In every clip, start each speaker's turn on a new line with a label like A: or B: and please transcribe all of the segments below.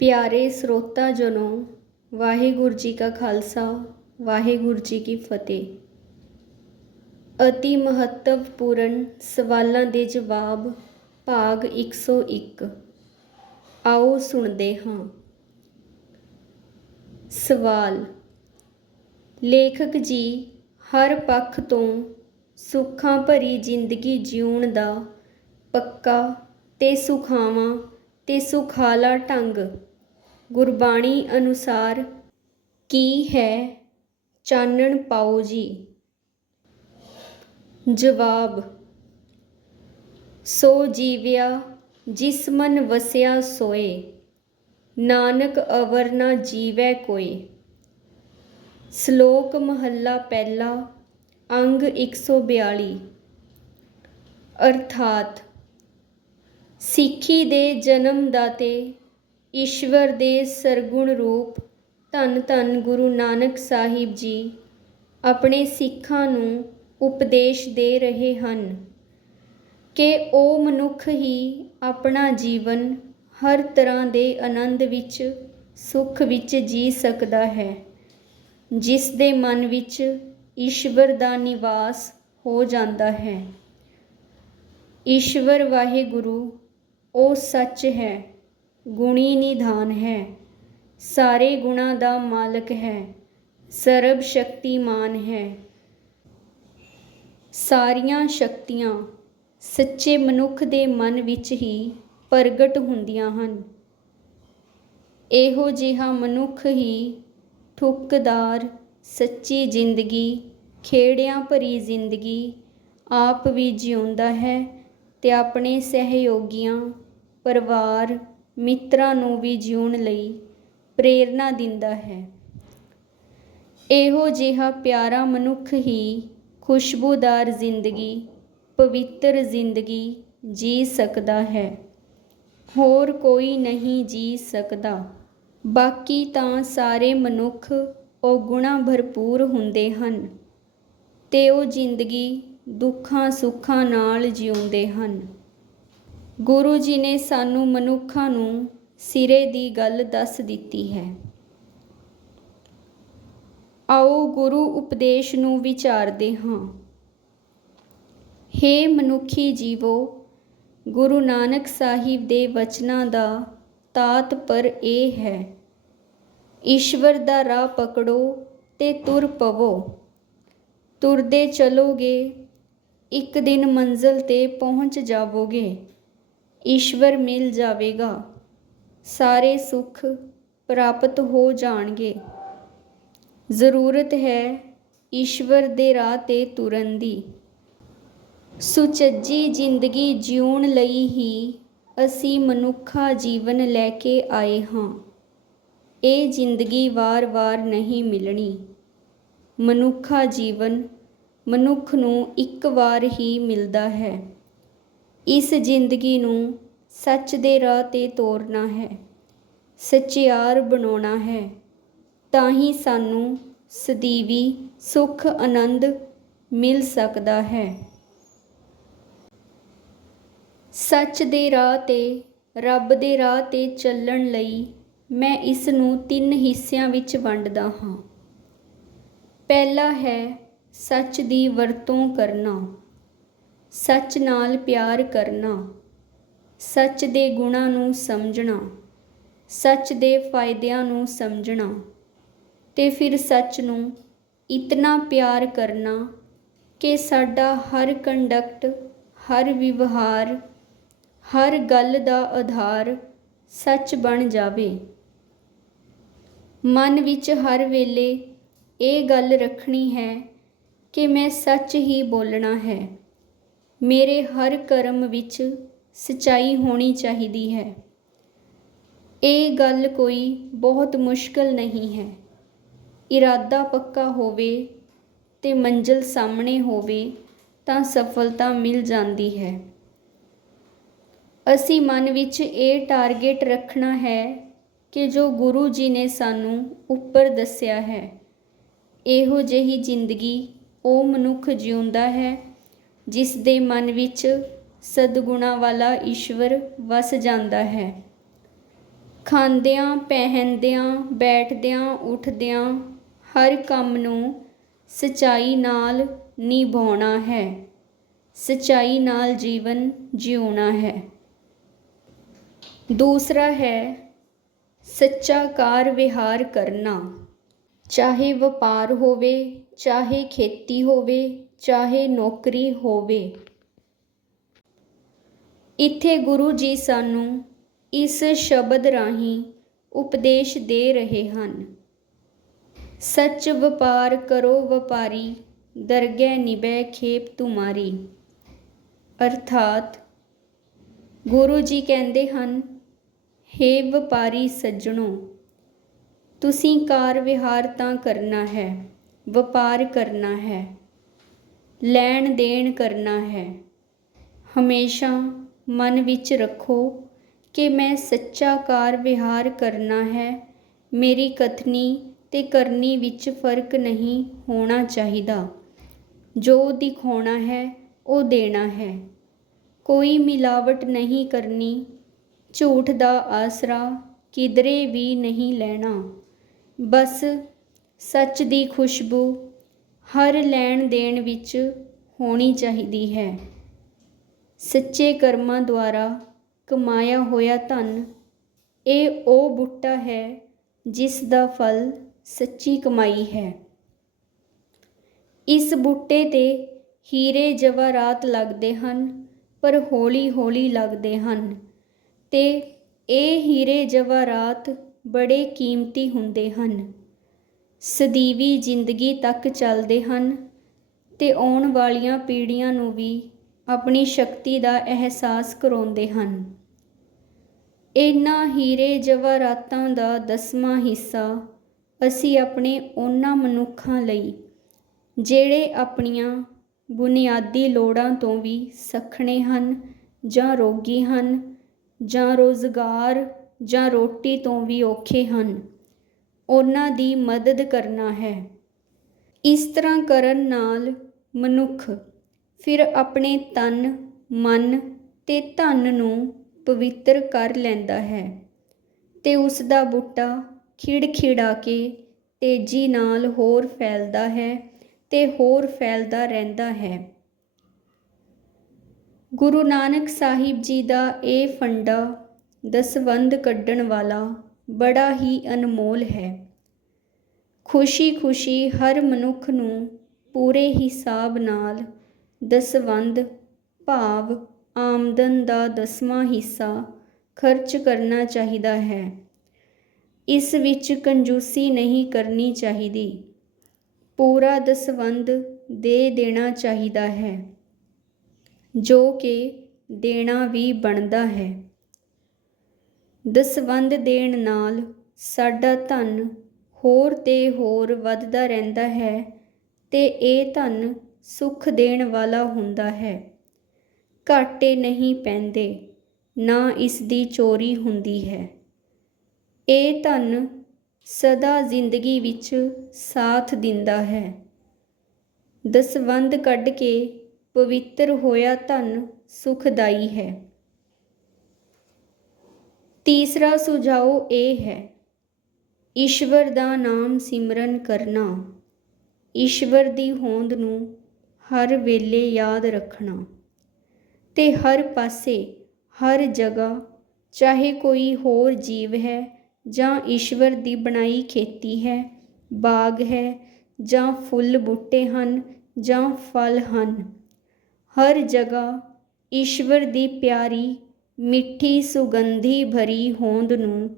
A: ਪਿਆਰੇ ਸਰੋਤਾ ਜਨੋ, ਵਾਹਿਗੁਰੂ ਜੀ ਕਾ ਖਾਲਸਾ, ਵਾਹਿਗੁਰੂ ਜੀ ਕੀ ਫਤਿਹ। ਅਤੀ ਮਹੱਤਵਪੂਰਨ ਸਵਾਲਾਂ ਦੇ ਜਵਾਬ, ਭਾਗ 101 ਆਓ ਸੁਣਦੇ ਹਾਂ। ਸਵਾਲ, ਲੇਖਕ ਜੀ ਹਰ ਪੱਖ ਤੋਂ ਸੁੱਖਾਂ ਭਰੀ ਜ਼ਿੰਦਗੀ ਜਿਉਣ ਦਾ ਪੱਕਾ ਤੇ ਸੁਖਾਵਾਂ ਤੇ ਸੁਖਾਲਾ ਢੰਗ ਗੁਰਬਾਣੀ ਅਨੁਸਾਰ ਕੀ ਹੈ? ਚਾਨਣ ਪਾਓ ਜੀ। ਜਵਾਬ, ਸੋ ਜੀਵਿਆ ਜਿਸ ਮਨ ਵਸਿਆ ਸੋਏ, ਨਾਨਕ ਅਵਰ ਨਾ ਜੀਵੈ ਕੋਏ ਸ਼ਲੋਕ ਮਹੱਲਾ ਪਹਿਲਾ, ਅੰਗ 142 ਅਰਥਾਤ, ਸਿੱਖੀ ਦੇ ਜਨਮ ਦਾਤੇ ਈਸ਼ਵਰ ਦੇ ਸਰਗੁਣ ਰੂਪ ਧੰਨ ਧੰਨ ਗੁਰੂ ਨਾਨਕ ਸਾਹਿਬ ਜੀ ਆਪਣੇ ਸਿੱਖਾਂ ਨੂੰ ਉਪਦੇਸ਼ ਦੇ ਰਹੇ ਹਨ ਕਿ ਉਹ ਮਨੁੱਖ ਹੀ ਆਪਣਾ ਜੀਵਨ ਹਰ ਤਰ੍ਹਾਂ ਦੇ ਆਨੰਦ ਵਿੱਚ, ਸੁੱਖ ਵਿੱਚ ਜੀ ਸਕਦਾ ਹੈ, ਜਿਸ ਦੇ ਮਨ ਵਿੱਚ ਈਸ਼ਵਰ ਦਾ ਨਿਵਾਸ ਹੋ ਜਾਂਦਾ ਹੈ। ਈਸ਼ਵਰ ਵਾਹਿਗੁਰੂ, ਉਹ ਸੱਚ ਹੈ। ਗੁਣੀ ਨਿਧਾਨ ਹੈ। ਸਾਰੇ ਗੁਣਾਂ ਦਾ ਮਾਲਕ ਹੈ। ਸਰਬ ਸ਼ਕਤੀਮਾਨ ਹੈ। ਸਾਰੀਆਂ ਸ਼ਕਤੀਆਂ ਸੱਚੇ ਮਨੁੱਖ ਦੇ ਮਨ ਵਿੱਚ ਹੀ ਪ੍ਰਗਟ ਹੁੰਦੀਆਂ ਹਨ। ਇਹੋ ਜਿਹਾ ਮਨੁੱਖ ਹੀ ਠੁਕਦਾਰ, ਸੱਚੀ ਜ਼ਿੰਦਗੀ, ਖੇੜਿਆਂ ਭਰੀ ਜ਼ਿੰਦਗੀ ਆਪ ਵੀ ਜਿਉਂਦਾ ਹੈ ਤੇ ਆਪਣੇ ਸਹਿਯੋਗੀਆਂ, ਪਰਿਵਾਰ ਮਿੱਤਰਾਂ ਨੂੰ ਵੀ ਜਿਉਣ ਲਈ ਪ੍ਰੇਰਨਾ ਦਿੰਦਾ ਹੈ। ਇਹੋ ਜਿਹਾ ਪਿਆਰਾ ਮਨੁੱਖ ਹੀ ਖੁਸ਼ਬੂਦਾਰ ਜ਼ਿੰਦਗੀ, ਪਵਿੱਤਰ ਜ਼ਿੰਦਗੀ ਜੀ ਸਕਦਾ ਹੈ। ਹੋਰ ਕੋਈ ਨਹੀਂ ਜੀ ਸਕਦਾ। ਬਾਕੀ ਤਾਂ ਸਾਰੇ ਮਨੁੱਖ ਉਹ ਗੁਣਾ ਭਰਪੂਰ ਹੁੰਦੇ ਹਨ ਤੇ ਉਹ ਜ਼ਿੰਦਗੀ ਦੁੱਖਾਂ ਸੁੱਖਾਂ ਨਾਲ ਜਿਉਂਦੇ ਹਨ। ਗੁਰੂ ਜੀ ਨੇ ਸਾਨੂੰ ਮਨੁੱਖਾਂ ਨੂੰ ਸਿਰੇ ਦੀ ਗੱਲ ਦੱਸ ਦਿੱਤੀ ਹੈ। ਆਓ ਗੁਰੂ ਉਪਦੇਸ਼ ਨੂੰ ਵਿਚਾਰਦੇ ਹਾਂ। ਹੇ ਮਨੁੱਖੀ ਜੀਵੋ, ਗੁਰੂ ਨਾਨਕ ਸਾਹਿਬ ਦੇ ਵਚਨਾਂ ਦਾ ਤਾਤਪਰ ਇਹ ਹੈ, ਈਸ਼ਵਰ ਦਾ ਰਾਹ ਪਕੜੋ ਤੇ ਤੁਰ ਪਵੋ। ਤੁਰਦੇ ਚਲੋਗੇ, ਇੱਕ ਦਿਨ ਮੰਜ਼ਲ ਤੇ ਪਹੁੰਚ ਜਾਵੋਗੇ। ਈਸ਼ਵਰ ਮਿਲ ਜਾਵੇਗਾ। ਸਾਰੇ ਸੁੱਖ ਪ੍ਰਾਪਤ ਹੋ ਜਾਣਗੇ। ਜ਼ਰੂਰਤ ਹੈ ਈਸ਼ਵਰ ਦੇ ਰਾਹ ਤੇ ਤੁਰਨ ਦੀ। ਸੁਚੱਜੀ ਜ਼ਿੰਦਗੀ ਜਿਉਣ ਲਈ ਹੀ ਅਸੀਂ ਮਨੁੱਖਾ ਜੀਵਨ ਲੈ ਕੇ ਆਏ ਹਾਂ। ਇਹ ਜ਼ਿੰਦਗੀ ਵਾਰ-ਵਾਰ ਨਹੀਂ ਮਿਲਣੀ। ਮਨੁੱਖਾ ਜੀਵਨ ਮਨੁੱਖ ਨੂੰ ਇੱਕ ਵਾਰ ਹੀ ਮਿਲਦਾ ਹੈ। ਇਸ ਜ਼ਿੰਦਗੀ ਨੂੰ ਸੱਚ ਦੇ ਰਾਹ ਤੇ ਤੋਰਨਾ ਹੈ, ਸਚਿਆਰ ਬਣਾਉਣਾ ਹੈ, ਤਾਂ ਹੀ ਸਾਨੂੰ ਸਦੀਵੀ ਸੁਖ ਆਨੰਦ ਮਿਲ ਸਕਦਾ ਹੈ। ਸੱਚ ਦੇ ਰਾਹ ਤੇ, ਰੱਬ ਦੇ ਰਾਹ ਤੇ ਚੱਲਣ ਲਈ ਮੈਂ ਇਸ ਨੂੰ ਤਿੰਨ ਹਿੱਸਿਆਂ ਵਿੱਚ ਵੰਡਦਾ ਹਾਂ। ਪਹਿਲਾ ਹੈ ਸੱਚ ਦੀ ਵਰਤੋਂ ਕਰਨਾ। ਸੱਚ ਨਾਲ ਪਿਆਰ ਕਰਨਾ, ਸੱਚ ਦੇ ਗੁਣਾਂ ਨੂੰ ਸਮਝਣਾ, ਸੱਚ ਦੇ ਫਾਇਦਿਆਂ ਨੂੰ ਸਮਝਣਾ, ਤੇ ਫਿਰ ਸੱਚ ਨੂੰ ਇਤਨਾ ਪਿਆਰ ਕਰਨਾ ਕਿ ਸਾਡਾ ਹਰ ਕੰਡਕਟ, ਹਰ ਵਿਵਹਾਰ, ਹਰ ਗੱਲ ਦਾ ਆਧਾਰ ਸੱਚ ਬਣ ਜਾਵੇ। ਮਨ ਵਿੱਚ ਹਰ ਵੇਲੇ ਇਹ ਗੱਲ ਰੱਖਣੀ ਹੈ ਕਿ ਮੈਂ ਸੱਚ ਹੀ ਬੋਲਣਾ ਹੈ। ਮੇਰੇ ਹਰ ਕਰਮ ਵਿੱਚ ਸਚਾਈ ਹੋਣੀ ਚਾਹੀਦੀ ਹੈ। ਇਹ ਗੱਲ ਕੋਈ ਬਹੁਤ ਮੁਸ਼ਕਲ ਨਹੀਂ ਹੈ। ਇਰਾਦਾ ਪੱਕਾ ਹੋਵੇ ਤੇ ਮੰਜ਼ਲ ਸਾਹਮਣੇ ਹੋਵੇ ਤਾਂ ਸਫਲਤਾ ਮਿਲ ਜਾਂਦੀ ਹੈ। ਅਸੀਂ ਮਨ ਵਿੱਚ ਇਹ ਟਾਰਗੇਟ ਰੱਖਣਾ ਹੈ ਕਿ ਜੋ ਗੁਰੂ ਜੀ ਨੇ ਸਾਨੂੰ ਉੱਪਰ ਦੱਸਿਆ ਹੈ। ਇਹੋ ਜਿਹੀ ਜ਼ਿੰਦਗੀ ਉਹ ਮਨੁੱਖ ਜਿਉਂਦਾ ਹੈ ਜਿਸ ਦੇ ਮਨ ਵਿੱਚ ਸਦਗੁਣਾ ਵਾਲਾ ਈਸ਼ਵਰ ਵਸ ਜਾਂਦਾ ਹੈ। ਖਾਂਦਿਆਂ, ਪਹਿਨਦਿਆਂ, ਬੈਠਦਿਆਂ, ਉੱਠਦਿਆਂ ਹਰ ਕੰਮ ਨੂੰ ਸਚਾਈ ਨਾਲ ਨਿਭਾਉਣਾ ਹੈ। ਸਚਾਈ ਨਾਲ ਜੀਵਨ ਜਿਉਣਾ ਹੈ। ਦੂਸਰਾ ਹੈ ਸੱਚਾ ਕਾਰ ਵਿਹਾਰ ਕਰਨਾ। ਚਾਹੇ ਵਪਾਰ ਹੋਵੇ, ਚਾਹੇ ਖੇਤੀ ਹੋਵੇ ਚਾਹੇ ਨੌਕਰੀ ਹੋਵੇ। ਇੱਥੇ ਗੁਰੂ ਜੀ ਸਾਨੂੰ ਇਸ ਸ਼ਬਦ ਰਾਹੀਂ ਉਪਦੇਸ਼ ਦੇ ਰਹੇ ਹਨ। ਸੱਚ ਵਪਾਰ ਕਰੋ ਵਪਾਰੀ, ਦਰਗਹਿ ਨਿਭੈ ਖੇਪ ਤੁਮਾਰੀ। ਅਰਥਾਤ ਗੁਰੂ ਜੀ ਕਹਿੰਦੇ ਹਨ, ਹੇ ਵਪਾਰੀ ਸੱਜਣੋ, ਤੁਸੀਂ ਕਾਰ ਵਿਹਾਰ ਤਾਂ ਕਰਨਾ ਹੈ, ਵਪਾਰ ਕਰਨਾ ਹੈ। ਲੈਣ ਦੇਣ ਕਰਨਾ ਹੈ। ਹਮੇਸ਼ਾ ਮਨ ਵਿੱਚ ਰੱਖੋ ਕਿ ਮੈਂ ਸੱਚਾ ਕਾਰ ਵਿਹਾਰ ਕਰਨਾ ਹੈ। ਮੇਰੀ ਕਥਨੀ ਤੇ ਕਰਨੀ ਵਿੱਚ ਫ਼ਰਕ ਨਹੀਂ ਹੋਣਾ ਚਾਹੀਦਾ। ਜੋ ਦਿਖਾਉਣਾ ਹੈ, ਉਹ ਦੇਣਾ ਹੈ। ਕੋਈ ਮਿਲਾਵਟ ਨਹੀਂ ਕਰਨੀ। ਝੂਠ ਦਾ ਆਸਰਾ ਕਿਧਰੇ ਵੀ ਨਹੀਂ ਲੈਣਾ। ਬਸ ਸੱਚ ਦੀ ਖੁਸ਼ਬੂ ਹਰ ਲੈਣ ਦੇਣ ਵਿੱਚ ਹੋਣੀ ਚਾਹੀਦੀ ਹੈ। ਸੱਚੇ ਕਰਮਾਂ ਦੁਆਰਾ ਕਮਾਇਆ ਹੋਇਆ ਧਨ, ਇਹ ਉਹ ਬੂਟਾ ਹੈ ਜਿਸ ਦਾ ਫਲ ਸੱਚੀ ਕਮਾਈ ਹੈ। ਇਸ ਬੂਟੇ ਤੇ ਹੀਰੇ ਜਵਾਹਰਾਤ ਲੱਗਦੇ ਹਨ, ਪਰ ਹੌਲੀ-ਹੌਲੀ ਲੱਗਦੇ ਹਨ ਤੇ ਇਹ ਹੀਰੇ ਜਵਾਹਰਾਤ ਬੜੇ ਕੀਮਤੀ ਹੁੰਦੇ ਹਨ। ਸਦੀਵੀ ਜ਼ਿੰਦਗੀ ਤੱਕ ਚੱਲਦੇ ਹਨ ਤੇ ਆਉਣ ਵਾਲੀਆਂ ਪੀੜ੍ਹੀਆਂ ਨੂੰ ਵੀ ਆਪਣੀ ਸ਼ਕਤੀ ਦਾ ਅਹਿਸਾਸ ਕਰਾਉਂਦੇ ਹਨ। ਇਹਨਾਂ ਹੀਰੇ ਜਵਾਹਰਾਤਾਂ ਦਾ ਦਸਵਾਂ ਹਿੱਸਾ ਅਸੀਂ ਆਪਣੇ ਉਹਨਾਂ ਮਨੁੱਖਾਂ ਲਈ, ਜਿਹੜੇ ਆਪਣੀਆਂ ਬੁਨਿਆਦੀ ਲੋੜਾਂ ਤੋਂ ਵੀ ਸਖਣੇ ਹਨ ਜਾਂ ਰੋਗੀ ਹਨ ਜਾਂ ਰੋਜ਼ਗਾਰ ਜਾਂ ਰੋਟੀ ਤੋਂ ਵੀ ਔਖੇ ਹਨ। ਉਹਨਾਂ ਦੀ ਮਦਦ ਕਰਨਾ ਹੈ। ਇਸ ਤਰ੍ਹਾਂ ਕਰਨ ਨਾਲ ਮਨੁੱਖ ਫਿਰ ਆਪਣੇ ਤਨ, ਮਨ ਤੇ ਧਨ ਨੂੰ ਪਵਿੱਤਰ ਕਰ ਲੈਂਦਾ ਹੈ ਤੇ ਉਸ ਦਾ ਬੂਟਾ ਖਿੜਖਿੜਾ ਕੇ ਤੇਜ਼ੀ ਨਾਲ ਹੋਰ ਫੈਲਦਾ ਹੈ ਤੇ ਹੋਰ ਫੈਲਦਾ ਰਹਿੰਦਾ ਹੈ। ਗੁਰੂ ਨਾਨਕ ਸਾਹਿਬ ਜੀ ਦਾ ਇਹ ਫੰਡਾ ਦਸਵੰਧ ਕੱਢਣ ਵਾਲਾ ਬੜਾ ਹੀ ਅਨਮੋਲ ਹੈ। ਖੁਸ਼ੀ-ਖੁਸ਼ੀ ਹਰ ਮਨੁੱਖ ਨੂੰ ਪੂਰੇ ਹਿਸਾਬ ਨਾਲ ਦਸਵੰਧ ਭਾਵ ਆਮਦਨ ਦਾ ਦਸਵਾਂ ਹਿੱਸਾ ਖਰਚ ਕਰਨਾ ਚਾਹੀਦਾ ਹੈ। ਇਸ ਵਿੱਚ ਕੰਜੂਸੀ ਨਹੀਂ ਕਰਨੀ ਚਾਹੀਦੀ। ਪੂਰਾ ਦਸਵੰਧ ਦੇ ਦੇਣਾ ਚਾਹੀਦਾ ਹੈ, ਜੋ ਕਿ ਦੇਣਾ ਵੀ ਬਣਦਾ ਹੈ। ਦਸਵੰਧ ਦੇਣ ਨਾਲ ਸਾਡਾ ਧਨ ਹੋਰ ਤੇ ਹੋਰ ਵੱਧਦਾ ਰਹਿੰਦਾ ਹੈ ਅਤੇ ਇਹ ਧਨ ਸੁੱਖ ਦੇਣ ਵਾਲਾ ਹੁੰਦਾ ਹੈ। ਘਾਟੇ ਨਹੀਂ ਪੈਂਦੇ, ਨਾ ਇਸ ਦੀ ਚੋਰੀ ਹੁੰਦੀ ਹੈ। ਇਹ ਧਨ ਸਦਾ ਜ਼ਿੰਦਗੀ ਵਿੱਚ ਸਾਥ ਦਿੰਦਾ ਹੈ। ਦਸਵੰਧ ਕੱਢ ਕੇ ਪਵਿੱਤਰ ਹੋਇਆ ਧਨ ਸੁਖਦਾਈ ਹੈ। ਤੀਸਰਾ ਸੁਝਾਓ ਇਹ ਹੈ, ਈਸ਼ਵਰ ਦਾ ਨਾਮ ਸਿਮਰਨ ਕਰਨਾ, ਈਸ਼ਵਰ ਦੀ ਹੋਂਦ ਨੂੰ ਹਰ ਵੇਲੇ ਯਾਦ ਰੱਖਣਾ ਤੇ ਹਰ ਪਾਸੇ, ਹਰ ਜਗ੍ਹਾ, ਚਾਹੇ ਕੋਈ ਹੋਰ ਜੀਵ ਹੈ ਜਾਂ ਈਸ਼ਵਰ ਦੀ ਬਣਾਈ ਖੇਤੀ ਹੈ, ਬਾਗ ਹੈ ਜਾਂ ਫੁੱਲ ਬੂਟੇ ਹਨ ਜਾਂ ਫਲ ਹਨ, ਹਰ ਜਗ੍ਹਾ ਈਸ਼ਵਰ ਦੀ ਪਿਆਰੀ ਮਿੱਠੀ ਸੁਗੰਧੀ ਭਰੀ ਹੋਂਦ ਨੂੰ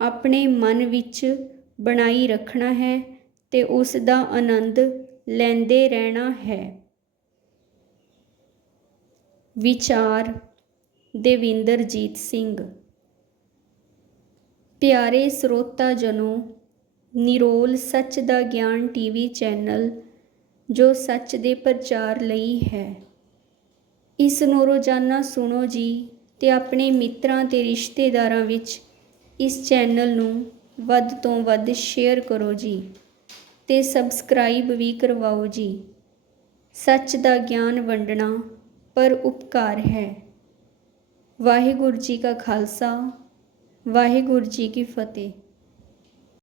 A: ਆਪਣੇ ਮਨ ਵਿੱਚ ਬਣਾਈ ਰੱਖਣਾ ਹੈ ਅਤੇ ਉਸ ਦਾ ਆਨੰਦ ਲੈਂਦੇ ਰਹਿਣਾ ਹੈ। ਵਿਚਾਰ ਦੇਵਿੰਦਰਜੀਤ ਸਿੰਘ। ਪਿਆਰੇ ਸਰੋਤਾ ਜਨੋ, ਨਿਰੋਲ ਸੱਚ ਦਾ ਗਿਆਨ ਟੀਵੀ ਚੈਨਲ ਜੋ ਸੱਚ ਦੇ ਪ੍ਰਚਾਰ ਲਈ ਹੈ। ਇਸ ਨੂੰ ਰੋਜ਼ਾਨਾ ਸੁਣੋ ਜੀ। ਅਤੇ ਆਪਣੇ ਮਿੱਤਰਾਂ ਅਤੇ ਰਿਸ਼ਤੇਦਾਰਾਂ ਵਿੱਚ ਇਸ ਚੈਨਲ ਨੂੰ ਵੱਧ ਤੋਂ ਵੱਧ ਸ਼ੇਅਰ ਕਰੋ ਜੀ ਅਤੇ ਸਬਸਕ੍ਰਾਈਬ ਵੀ ਕਰਵਾਓ ਜੀ। ਸੱਚ ਦਾ ਗਿਆਨ ਵੰਡਣਾ ਪਰ ਉਪਕਾਰ ਹੈ। ਵਾਹਿਗੁਰੂ ਜੀ ਕਾ ਖਾਲਸਾ, ਵਾਹਿਗੁਰੂ ਜੀ ਕੀ ਫਤਿਹ।